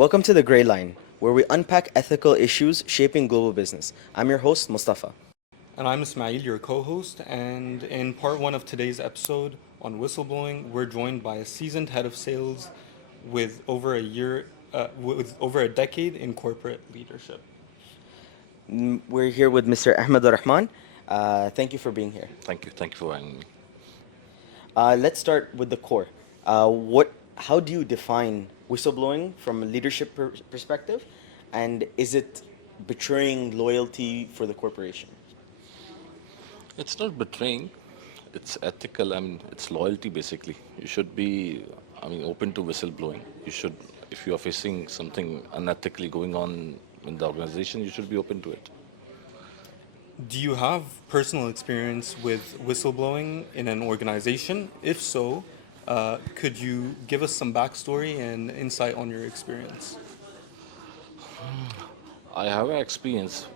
Welcome to The Gray Line, where we unpack ethical issues shaping global business. I'm your host, Mustafa. And I'm Ismail, your co host. And in part one of today's episode on whistleblowing, we're joined by a seasoned head of sales with with over a decade in corporate leadership. We're here with Mr. Ahmed Rahman. Thank you for being here. Thank you. Thank you for having me. Let's start with the core. How do you define whistleblowing from a leadership perspective? And is it betraying loyalty for the corporation? It's not betraying. It's ethical. It's loyalty basically. You should be, open to whistleblowing. You should, if you are facing something unethically going on in the organization, you should be open to it. Do you have personal experience with whistleblowing in an organization? If so, could you give us some backstory and insight on your experience? I have an experience.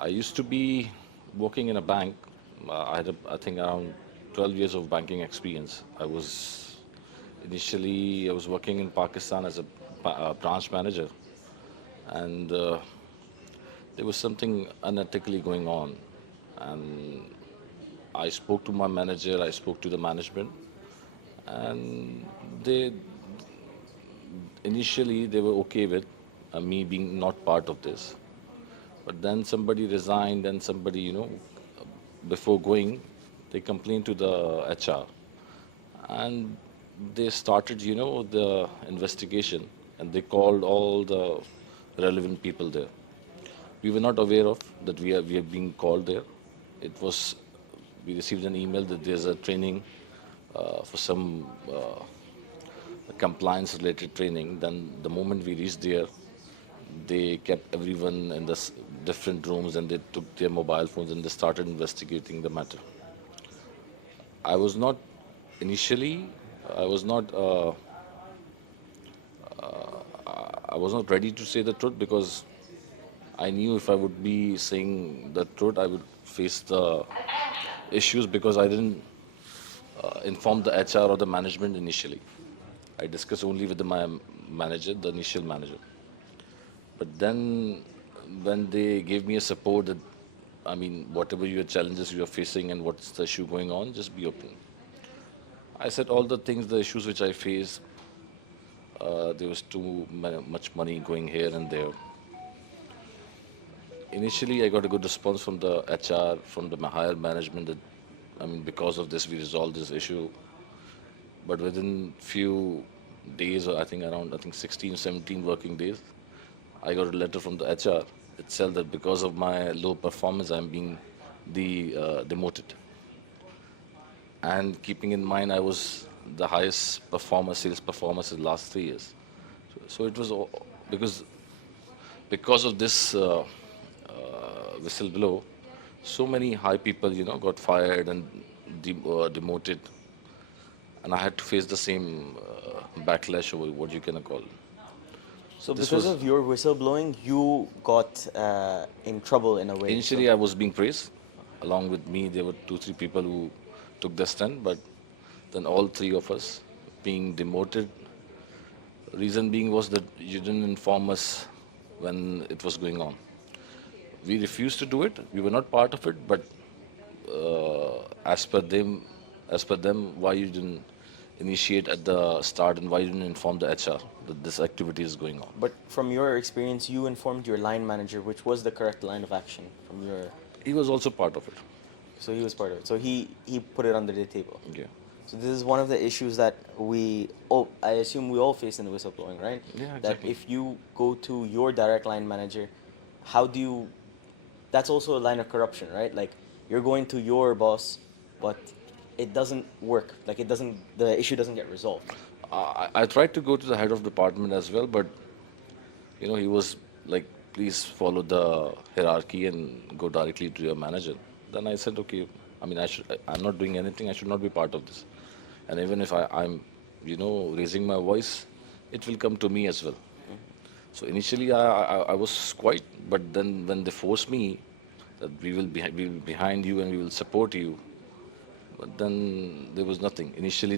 I used to be working in a bank. I think, around 12 years of banking experience. I was working in Pakistan as a branch manager, and there was something unethically going on. And I spoke to my manager, I spoke to the management, and they initially they were okay with me being not part of this. But then somebody resigned, and somebody, before going, they complained to the HR, and they started, the investigation, and they called all the relevant people there. We were not aware of that we are being called there. It was we received an email that there's a training for some compliance related training. Then the moment we reached there, they kept everyone in the different rooms, and they took their mobile phones, and they started investigating the matter. I was not initially, I was not, I was not ready to say the truth, because I knew if I would be saying the truth, I would face the issues, because I didn't inform the HR or the management initially. I discussed only with my manager, the initial manager. But then, when they gave me a support that, whatever your challenges you are facing and what's the issue going on, just be open. I said all the things, the issues which I faced. There was much money going here and there. Initially, I got a good response from the HR, from the higher management that, because of this, we resolved this issue. But within few days, or I think 16, 17 working days, I got a letter from the HR itself that because of my low performance, I'm being demoted. And keeping in mind, I was the highest performer, sales performer in the last 3 years. So it was because of this whistleblow, so many high people, got fired and demoted, and I had to face the same backlash, or what you can call. So So, this because was of your whistleblowing, you got in trouble in a way. So, initially I was being praised. Along with me, there were two, three people who took the stand, but then all three of us being demoted. Reason being was that you didn't inform us when it was going on. We refused to do it. We were not part of it, but as per them, why you didn't initiate at the start, and why you didn't inform the HR that this activity is going on? but from your experience, you informed your line manager, which was the correct line of action from your. He was also part of it. So he was part of it. So he put it under the table. Yeah. So this is one of the issues that I assume we all face in the whistleblowing, right? Yeah, That exactly. if you go to your direct line manager, how do you? That's also a line of corruption, right? Like you're going to your boss, but it doesn't work. Like the issue doesn't get resolved. I tried to go to the head of department as well, but he was like, please follow the hierarchy and go directly to your manager. Then I said, okay, I'm not doing anything. I should not be part of this. And even if I'm, raising my voice, it will come to me as well. So initially, I was quiet, but then when they forced me that we will be behind you and we will support you, But then there was nothing. Initially,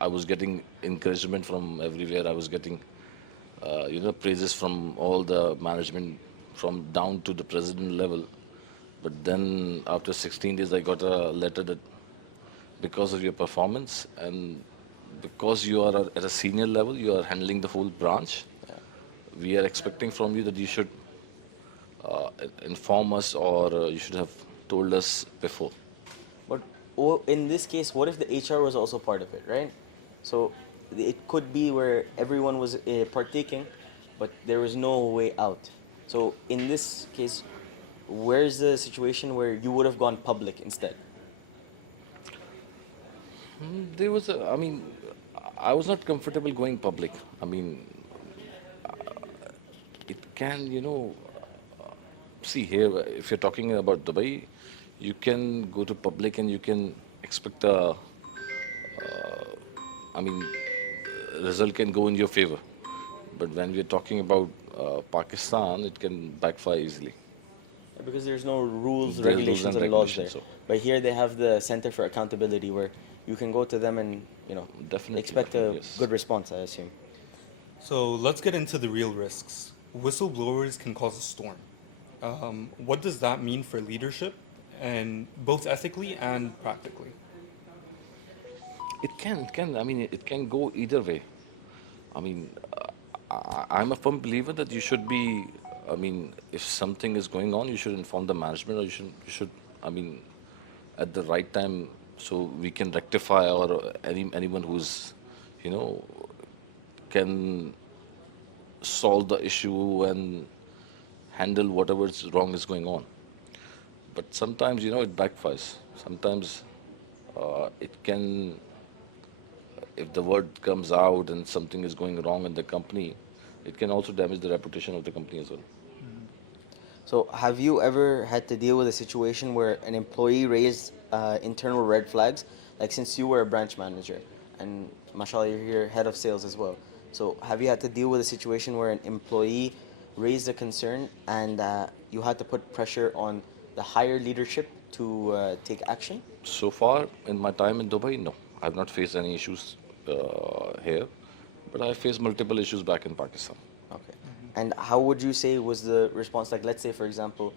I was getting encouragement from everywhere. I was getting, praises from all the management, from down to the president level. But then after 16 days, I got a letter that because of your performance and because you are at a senior level, you are handling the whole branch. We are expecting from you that you should inform us or you should have told us before. But in this case, what if the HR was also part of it, right? So it could be where everyone was partaking, but there was no way out. So in this case, where's the situation where you would have gone public instead? There was, I mean, I was not comfortable going public. I mean, it can, see here, if you're talking about Dubai, you can go to public and you can expect I mean, result can go in your favor. But when we're talking about Pakistan, it can backfire easily. Because there's no rules, There's rules regulations, and and laws there. regulations, so But here they have the Center for Accountability where you can go to them and, definitely, expect a yes. good response, I assume. So let's get into the real risks. Whistleblowers can cause a storm. What does that mean for leadership, and both ethically and practically? It can. I mean, it can go either way. I mean, I'm a firm believer that you should be. I mean, if something is going on, you should inform the management, or you should. I mean, at the right time, so we can rectify, or anyone who's, you know, can solve the issue and handle whatever's wrong is going on. But sometimes, it backfires. Sometimes it can, if the word comes out and something is going wrong in the company, it can also damage the reputation of the company as well. So, have you ever had to deal with a situation where an employee raised internal red flags? Like, since you were a branch manager, and mashallah, you're here head of sales as well. So, have you had to deal with a situation where an employee raised a concern and you had to put pressure on the higher leadership to take action? So far, in my time in Dubai, no, I've not faced any issues here, but I faced multiple issues back in Pakistan. Okay. And how would you say was the response? Like, let's say, for example,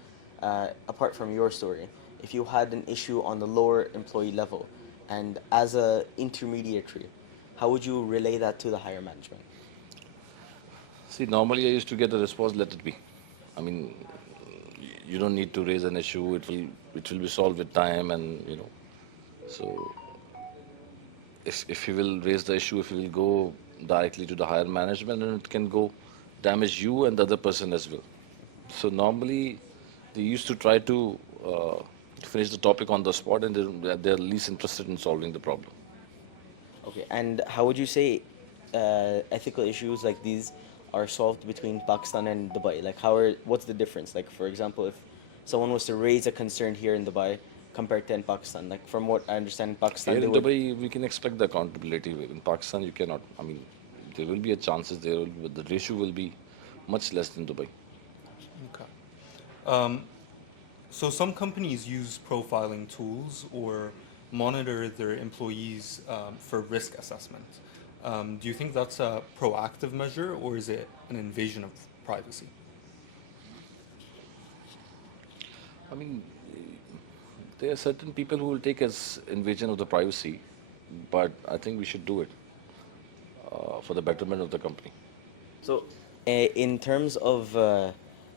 apart from your story, if you had an issue on the lower employee level, and as a intermediary, how would you relay that to the higher management? See, normally I used to get the response, let it be. I mean, you don't need to raise an issue. It will be solved with time, and So, if you will raise the issue, if you will go directly to the higher management, then it can go damage you and the other person as well. So normally, they used to try to finish the topic on the spot, and they're least interested in solving the problem. Okay. And how would you say ethical issues like these are solved between Pakistan and Dubai? Like, what's the difference? Like, for example, if someone was to raise a concern here in Dubai compared to in Pakistan, like from what I understand, in Pakistan Here they in would. Dubai, we can expect the accountability. In Pakistan, you cannot. I mean, there will be a chances there, but the ratio will be much less than Dubai. Okay. Um, so some companies use profiling tools or monitor their employees for risk assessment. Do you think that's a proactive measure, or is it an invasion of privacy? I mean, there are certain people who will take as invasion of the privacy, but I think we should do it for the betterment of the company. So, in terms of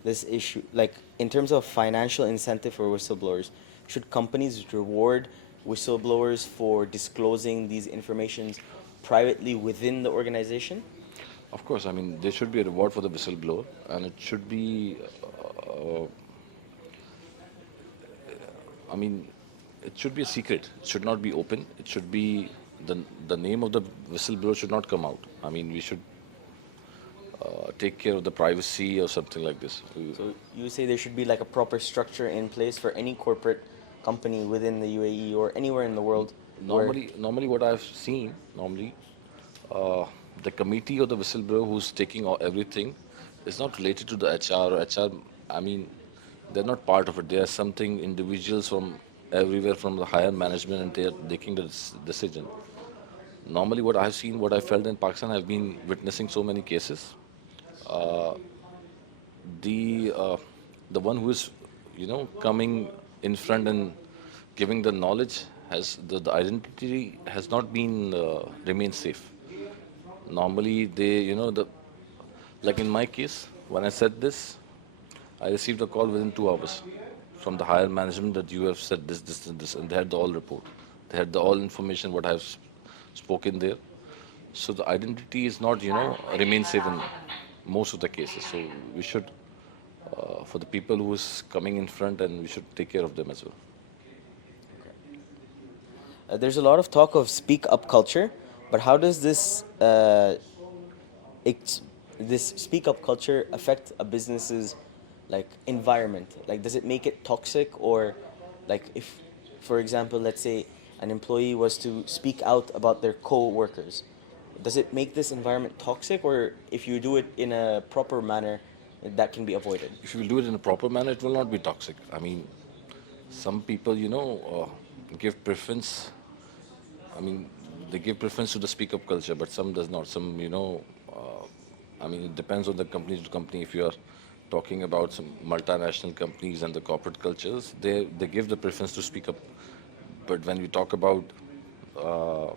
this issue, like in terms of financial incentive for whistleblowers, should companies reward whistleblowers for disclosing these informations privately within the organization? Of course, I mean, there should be a reward for the whistleblower, and it should be, I mean, it should be a secret. It should not be open. It should be the name of the whistleblower should not come out. I mean, we should take care of the privacy or something like this. So you say there should be like a proper structure in place for any corporate company within the UAE or anywhere in the world. Normally, what I've seen, uh, the committee or the whistleblower who's taking everything is not related to the HR or HR. I mean, they're not part of it. They are something individuals from everywhere from the higher management, and they're taking the decision. Normally, what I've seen, what I felt in Pakistan, I've been witnessing so many cases. Uh, the the one who is, coming in front and giving the knowledge has the identity has not been remained safe. Normally, they, the like in my case, when I said this, I received a call within 2 hours from the higher management that you have said this, this, and this, and they had the all report. They had the all information what I've spoken there. So the identity is not, remain safe in most of the cases. So we should, for the people who is coming in front, and we should take care of them as well. There's a lot of talk of speak up culture, but how does ex- this speak up culture affect a business's like environment? Like, does it make it toxic, or like if, for example, let's say an employee was to speak out about their co-workers, does it make this environment toxic, or if you do it in a proper manner, that can be avoided? If you will do it in a proper manner, it will not be toxic. I mean, some people, give preference. I mean, they give preference to the speak up culture, but some does not. Some, I mean, it depends on the company to company. If you are talking about some multinational companies and the corporate cultures, they give the preference to speak up. But when we talk about uh,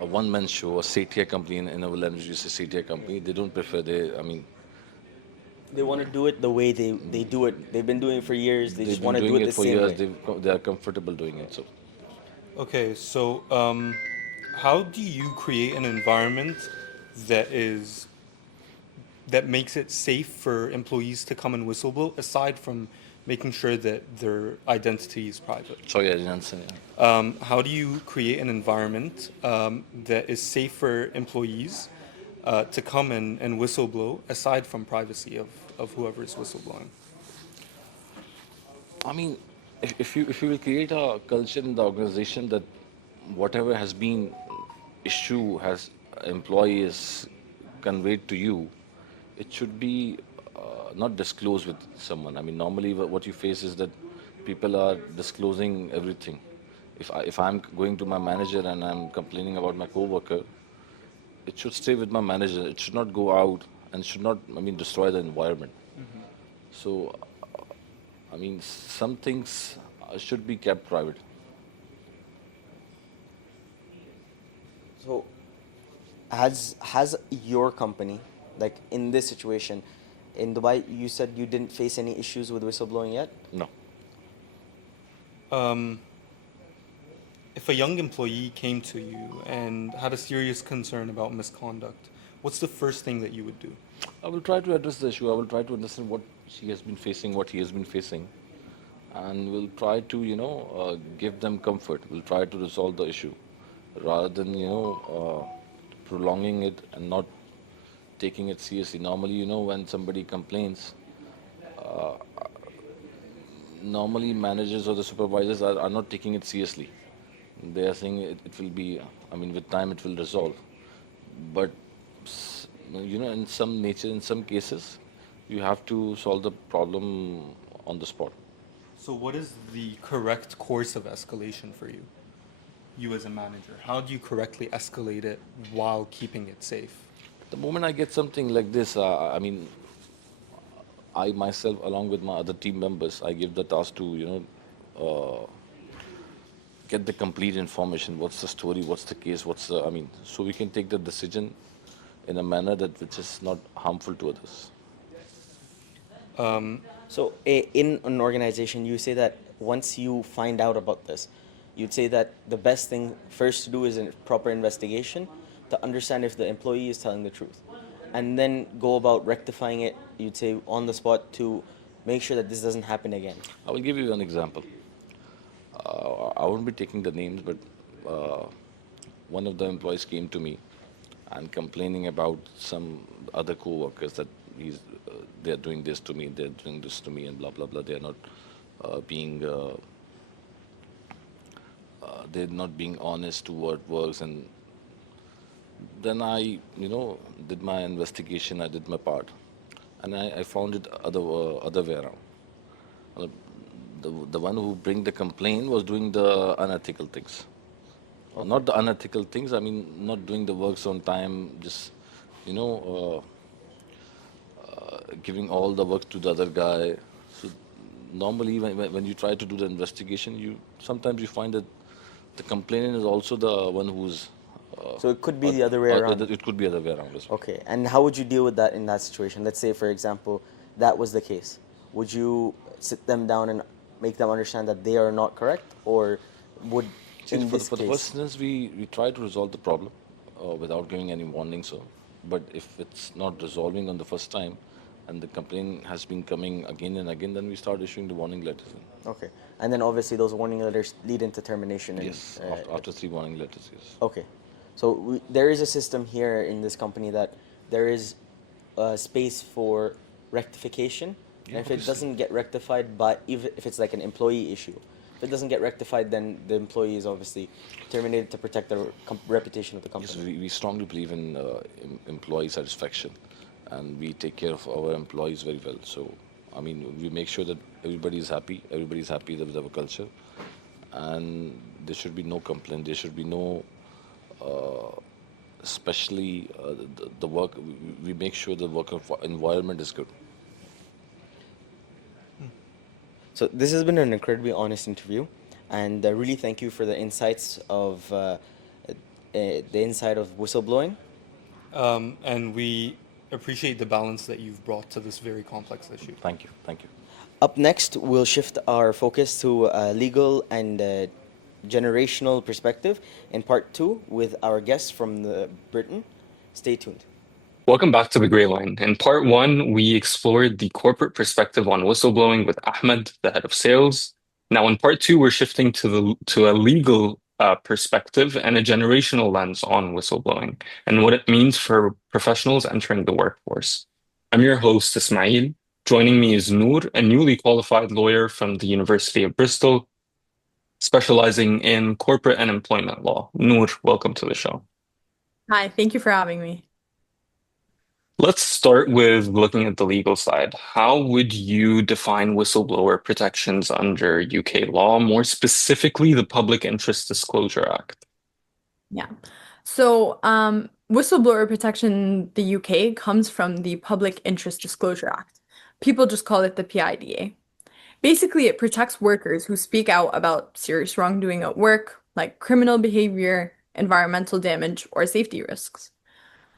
a one-man show, a CTA company in our language, you say CTA company, they don't prefer. I mean, They want to do it the way they do it. They've been doing it for years. They they've just been want to do doing it it the for same years. way. They are comfortable doing it. So Okay, so how do you create an environment that is that makes it safe for employees to come and whistleblow, aside from making sure that their identity is private? sorry, I didn't understand. How do you create an environment that is safe for employees to come and whistleblow, aside from privacy of whoever is whistleblowing? I mean, if you will create a culture in the organization that whatever has been issue has employees conveyed to you, it should be not disclosed with someone. I mean, normally what you face is that people are disclosing everything. If I'm going to my manager and I'm complaining about my coworker, it should stay with my manager. It should not go out and should not, I mean, destroy the environment. So, I mean, some things should be kept private. So, has your company, like in this situation, in Dubai, you said you didn't face any issues with whistleblowing yet? No. Um, if a young employee came to you and had a serious concern about misconduct, what's the first thing that you would do? I will try to address the issue. I will try to understand what she has been facing, what he has been facing, and we'll try to, give them comfort. We'll try to resolve the issue rather than, prolonging it and not taking it seriously. Normally, when somebody complains, uh, normally managers or the supervisors are not taking it seriously. They are saying it will be, I mean, with time it will resolve. But, in some nature, in some cases, you have to solve the problem on the spot. So, what is the correct course of escalation for you? You as a manager, how do you correctly escalate it while keeping it safe? The moment I get something like this, I mean, I myself, along with my other team members, I give the task to, get the complete information. What's the story? What's the case? I mean, so we can take the decision in a manner that which is not harmful to others. So, in an organization, you say that once you find out about this, you'd say that the best thing first to do is a proper investigation to understand if the employee is telling the truth, and then go about rectifying it, you'd say, on the spot to make sure that this doesn't happen again. I will give you an example. I won't be taking the names, but one of the employees came to me and complaining about some other co-workers that they're doing this to me, they're doing this to me, and blah blah blah. They're not being honest to what works. And then I, did my investigation. I did my part, and I found it other way around. Uh, the one who bring the complaint was doing the unethical things. Okay. Not the unethical things. I mean, not doing the works on time. Just you know, giving all the work to the other guy. So normally, when you try to do the investigation, you sometimes you find that the complainant is also the one who's. So it could be the other way around. It could be other way around as well. Okay. And how would you deal with that in that situation? Let's say, for example, that was the case. Would you sit them down and make them understand that they are not correct, or would See, in this for the case? first instance, we try to resolve the problem without giving any warning. So, but if it's not resolving on the first time, and the complaint has been coming again and again, then we start issuing the warning letters. Okay. And then obviously those warning letters lead into termination. And Yes, after three warning letters, yes. okay. So there is a system here in this company that there is a space for rectification. And Yeah, if it obviously. doesn't get rectified, but even if it's like an employee issue, if it doesn't get rectified, then the employee is obviously terminated to protect the reputation of the Yes, company. we strongly believe in employee satisfaction, and we take care of our employees very well. So, I mean, we make sure that everybody is happy with our culture, and there should be no complaint. There should be no, especially the work. We make sure the work environment is good. So this has been an incredibly honest interview, and really thank you for the insights of the inside of whistleblowing. And we appreciate the balance that you've brought to this very complex issue. Thank you, thank you. Up next, we'll shift our focus to a legal and generational perspective in part two with our guests from Britain. Stay tuned. Welcome back to the Grey Line. In part one, we explored the corporate perspective on whistleblowing with Ahmed, the head of sales. Now, in part two, we're shifting to a legal perspective and a generational lens on whistleblowing and what it means for professionals entering the workforce. I'm your host, Ismail. Joining me is Noor, a newly qualified lawyer from the University of Bristol, specializing in corporate and employment law. Noor, welcome to the show. Hi, thank you for having me. Let's start with looking at the legal side. How would you define whistleblower protections under UK law, more specifically the Public Interest Disclosure Act? Yeah. So, whistleblower protection in the UK comes from the Public Interest Disclosure Act. People just call it the PIDA. Basically, it protects workers who speak out about serious wrongdoing at work, like criminal behavior, environmental damage, or safety risks.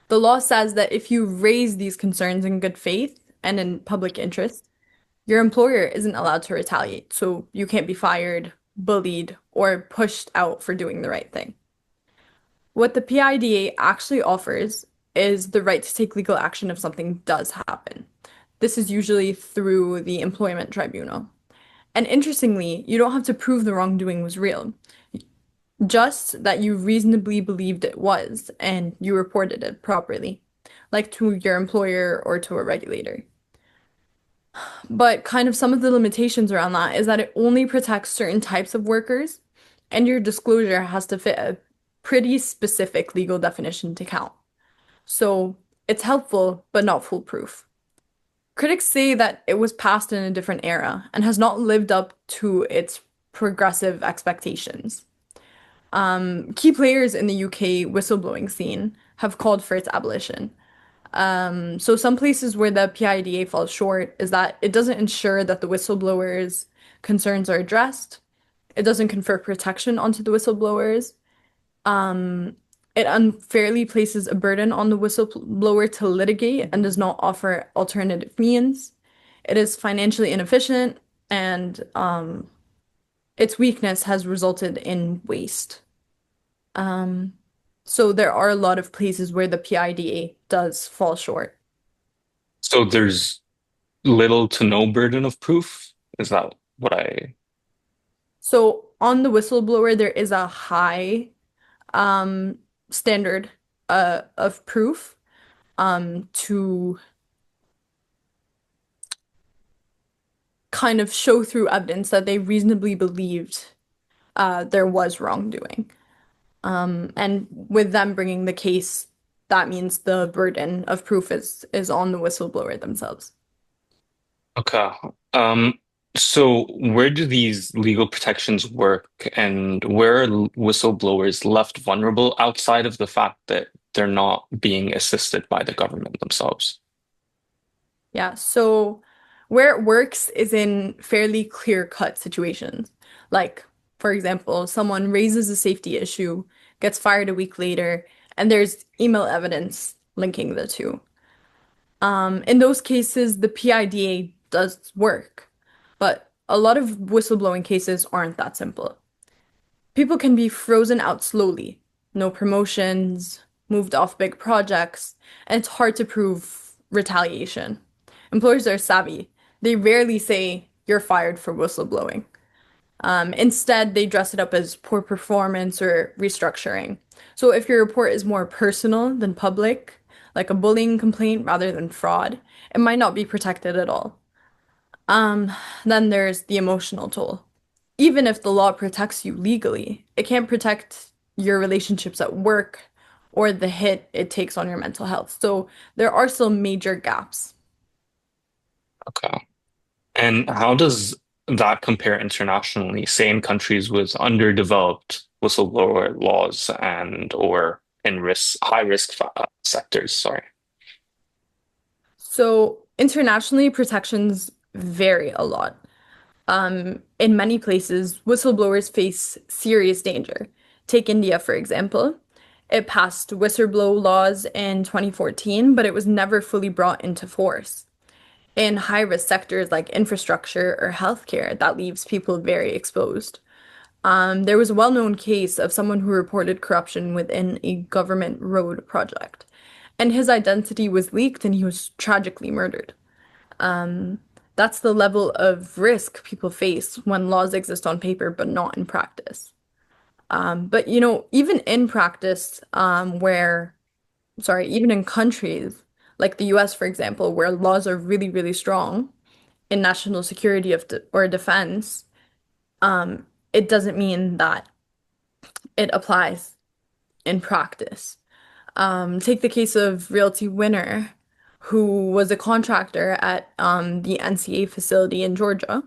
The law says that if you raise these concerns in good faith and in public interest, your employer isn't allowed to retaliate, so you can't be fired, bullied, or pushed out for doing the right thing. What the PIDA actually offers is the right to take legal action if something does happen. This is usually through the employment tribunal. And interestingly, you don't have to prove the wrongdoing was real, just that you reasonably believed it was and you reported it properly, like to your employer or to a regulator. But kind of some of the limitations around that is that it only protects certain types of workers, and your disclosure has to fit a pretty specific legal definition to count. So it's helpful, but not foolproof. Critics say that it was passed in a different era and has not lived up to its progressive expectations. Key players in the UK whistleblowing scene have called for its abolition. So some places where the PIDA falls short is that it doesn't ensure that the whistleblower's concerns are addressed. It doesn't confer protection onto the whistleblowers. It unfairly places a burden on the whistleblower to litigate and does not offer alternative means. It is financially inefficient, and its weakness has resulted in waste. So there are a lot of places where the PIDA does fall short. So there's little to no burden of proof? Is that what I... So on the whistleblower, there is a high standard of proof to kind of show through evidence that they reasonably believed there was wrongdoing. And with them bringing the case, that means the burden of proof is on the whistleblower themselves. Okay. Um, So where do these legal protections work, and where are whistleblowers left vulnerable outside of the fact that they're not being assisted by the government themselves? Yeah, so where it works is in fairly clear-cut situations. Like, for example, someone raises a safety issue, gets fired a week later, and there's email evidence linking the two. In those cases, the PIDA does work, but a lot of whistleblowing cases aren't that simple. People can be frozen out slowly, no promotions, moved off big projects, and it's hard to prove retaliation. Employers are savvy. They rarely say you're fired for whistleblowing. Instead, they dress it up as poor performance or restructuring. So if your report is more personal than public, like a bullying complaint rather than fraud, it might not be protected at all. Then there's the emotional toll. Even if the law protects you legally, it can't protect your relationships at work or the hit it takes on your mental health. So there are still major gaps. Okay. And how does that compare internationally, say in countries with underdeveloped whistleblower laws and or in high risk sectors? Sorry. So internationally, protections vary a lot. In many places, whistleblowers face serious danger. Take India, for example. It passed whistleblow laws in 2014, but it was never fully brought into force. In high-risk sectors like infrastructure or healthcare, that leaves people very exposed. There was a well-known case of someone who reported corruption within a government road project, and his identity was leaked and he was tragically murdered. That's the level of risk people face when laws exist on paper but not in practice. But even in practice, even in countries like the US, for example, where laws are really, really strong in national security or defense, it doesn't mean that it applies in practice. Take the case of Realty Winner, who was a contractor at the NCA facility in Georgia.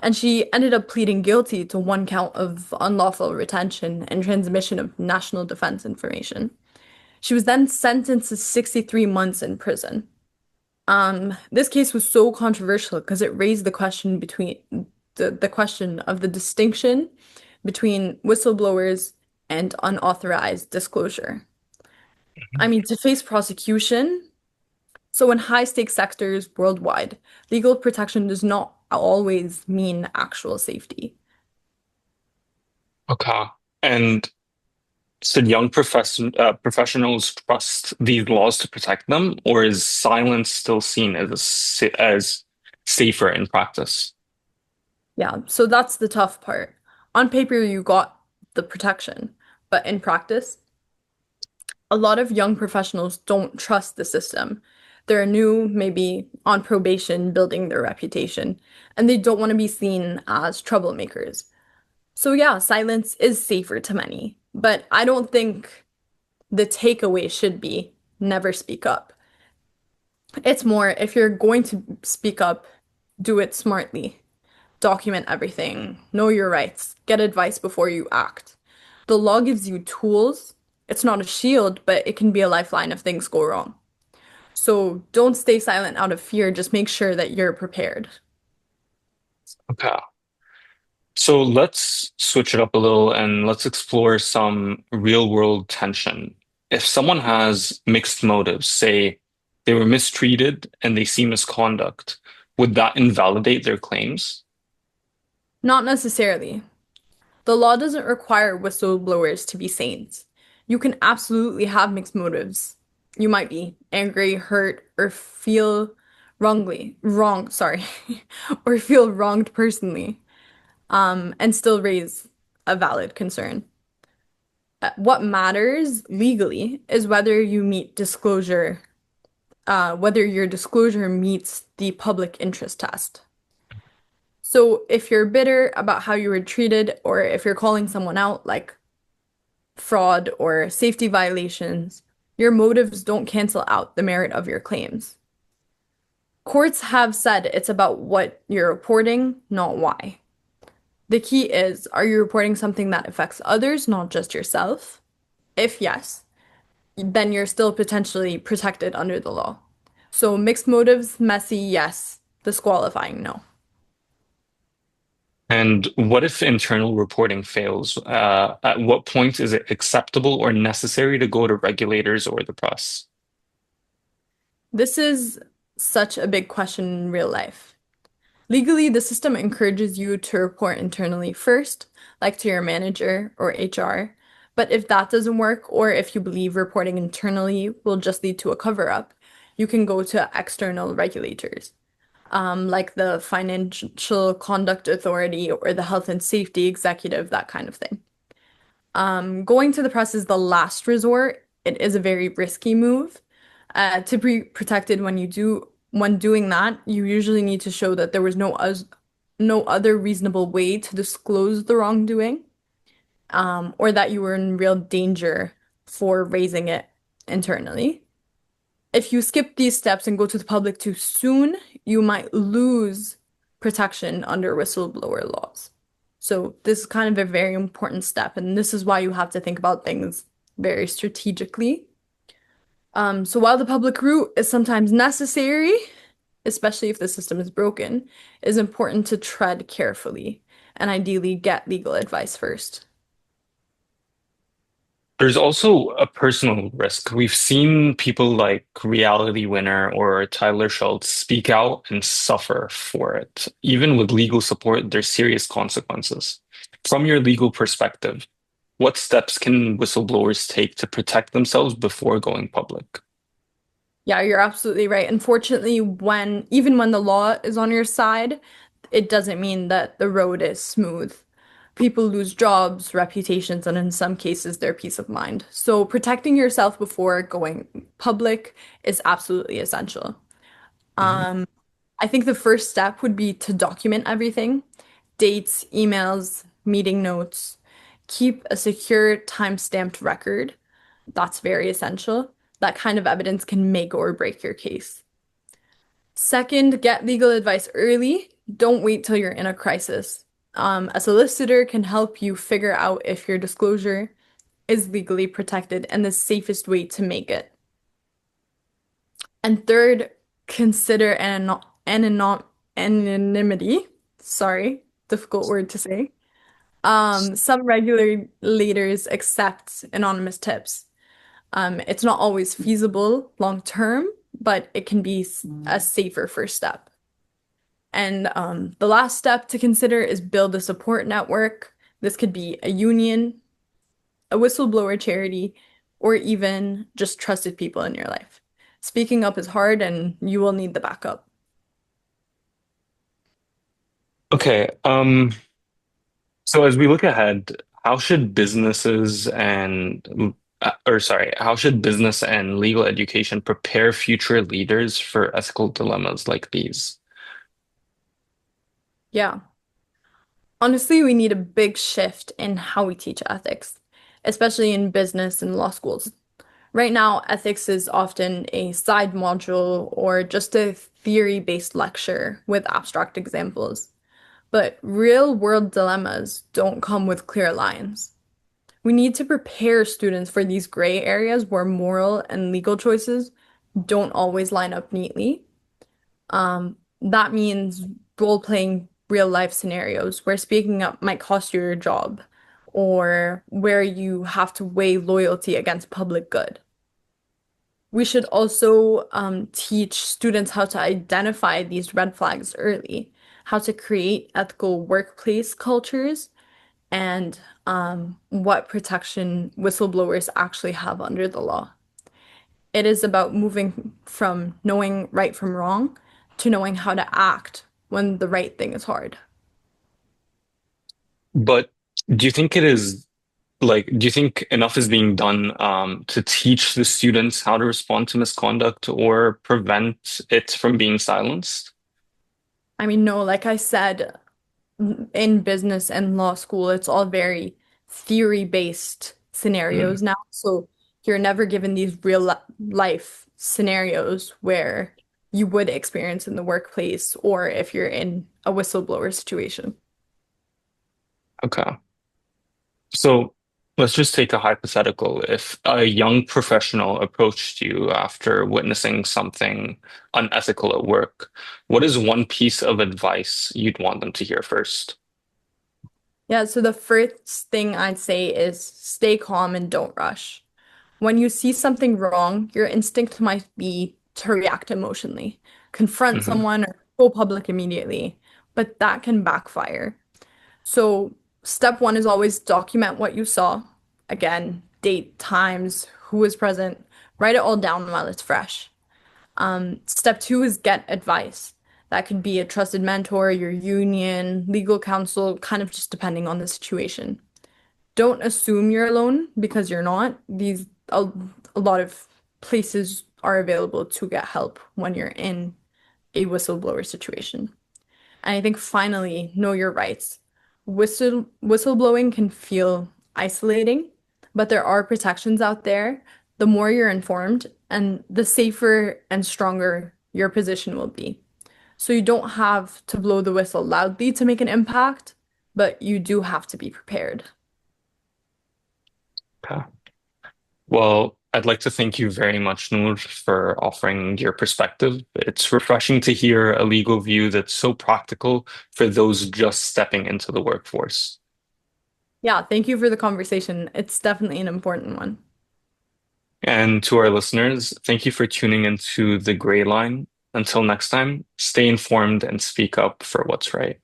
And she ended up pleading guilty to one count of unlawful retention and transmission of national defense information. She was then sentenced to 63 months in prison. This case was so controversial because it raised the question of the distinction between whistleblowers and unauthorized disclosure. I mean, to face prosecution, so in high stakes sectors worldwide, legal protection does not always mean actual safety. Okay. And should young professionals trust these laws to protect them, or is silence still seen as as safer in practice? Yeah, so that's the tough part. On paper, you got the protection, but in practice, a lot of young professionals don't trust the system. They're new, maybe on probation, building their reputation, and they don't want to be seen as troublemakers. So, yeah, silence is safer to many, but I don't think the takeaway should be never speak up. It's more if you're going to speak up, do it smartly. Document everything, know your rights, get advice before you act. The law gives you tools. It's not a shield, but it can be a lifeline if things go wrong. So don't stay silent out of fear, just make sure that you're prepared. Okay. So let's switch it up a little and let's explore some real world tension. If someone has mixed motives, say they were mistreated and they see misconduct, would that invalidate their claims? Not necessarily. The law doesn't require whistleblowers to be saints. You can absolutely have mixed motives. You might be angry, hurt, or feel sorry, or feel wronged personally, and still raise a valid concern. What matters legally is whether your disclosure meets the public interest test. So if you're bitter about how you were treated, or if you're calling someone out, like fraud or safety violations, your motives don't cancel out the merit of your claims. Courts have said it's about what you're reporting, not why. The key is, are you reporting something that affects others, not just yourself? If yes, then you're still potentially protected under the law. So mixed motives, messy, yes. Disqualifying, no. And what if internal reporting fails? At what point is it acceptable or necessary to go to regulators or the press? This is such a big question in real life. Legally, the system encourages you to report internally first, like to your manager or HR. But if that doesn't work, or if you believe reporting internally will just lead to a cover-up, you can go to external regulators, like the Financial Conduct Authority or the Health and Safety Executive, that kind of thing. Going to the press is the last resort. It is a very risky move. To be protected when doing that, you usually need to show that there was no other reasonable way to disclose the wrongdoing, or that you were in real danger for raising it internally. If you skip these steps and go to the public too soon, you might lose protection under whistleblower laws. So this is kind of a very important step, and this is why you have to think about things very strategically. So while the public route is sometimes necessary, especially if the system is broken, it is important to tread carefully and ideally get legal advice first. There's also a personal risk. We've seen people like Reality Winner or Tyler Schultz speak out and suffer for it. Even with legal support, there's serious consequences. From your legal perspective, what steps can whistleblowers take to protect themselves before going public? Yeah, you're absolutely right. Unfortunately, even when the law is on your side, it doesn't mean that the road is smooth. People lose jobs, reputations, and in some cases, their peace of mind. So protecting yourself before going public is absolutely essential. Mhm. I think the first step would be to document everything, dates, emails, meeting notes. Keep a secure time-stamped record. That's very essential. That kind of evidence can make or break your case. Second, get legal advice early. Don't wait till you're in a crisis. A solicitor can help you figure out if your disclosure is legally protected and the safest way to make it. And third, consider anonymity. Sorry, difficult word to say. Some regulators accept anonymous tips. It's not always feasible long term, but it can be a safer first step. And the last step to consider is build a support network. This could be a union, a whistleblower charity, or even just trusted people in your life. Speaking up is hard and you will need the backup. Okay, so as we look ahead, how should businesses and, or sorry, how should business and legal education prepare future leaders for ethical dilemmas like these? Yeah. Honestly, we need a big shift in how we teach ethics, especially in business and law schools. Right now, ethics is often a side module or just a theory-based lecture with abstract examples. But real-world dilemmas don't come with clear lines. We need to prepare students for these gray areas where moral and legal choices don't always line up neatly. That means role-playing real-life scenarios where speaking up might cost you your job or where you have to weigh loyalty against public good. We should also teach students how to identify these red flags early, how to create ethical workplace cultures, and what protection whistleblowers actually have under the law. It is about moving from knowing right from wrong to knowing how to act when the right thing is hard. But do you think it is do you think enough is being done to teach the students how to respond to misconduct or prevent it from being silenced? I mean, no, like I said, in business and law school, it's all very theory-based Mm. scenarios now. So you're never given these life scenarios where you would experience in the workplace or if you're in a whistleblower situation. Okay. So let's just take a hypothetical. If a young professional approached you after witnessing something unethical at work, what is one piece of advice you'd want them to hear first? Yeah, so the first thing I'd say is stay calm and don't rush. When you see something wrong, your instinct might be to react emotionally, confront Hmm. someone, or go public immediately, but that can backfire. So, step one is always document what you saw. Again, date, times, who was present, write it all down while it's fresh. Step two is get advice. That could be a trusted mentor, your union, legal counsel, kind of just depending on the situation. Don't assume you're alone because you're not. A lot of places are available to get help when you're in a whistleblower situation. And I think finally, know your rights. Whistleblowing can feel isolating, but there are protections out there. The more you're informed, and the safer and stronger your position will be. So you don't have to blow the whistle loudly to make an impact, but you do have to be prepared. Okay. Well, I'd like to thank you very much, Noor, for offering your perspective. It's refreshing to hear a legal view that's so practical for those just stepping into the workforce. Yeah, thank you for the conversation. It's definitely an important one. And to our listeners, thank you for tuning into The Gray Line. Until next time, stay informed and speak up for what's right.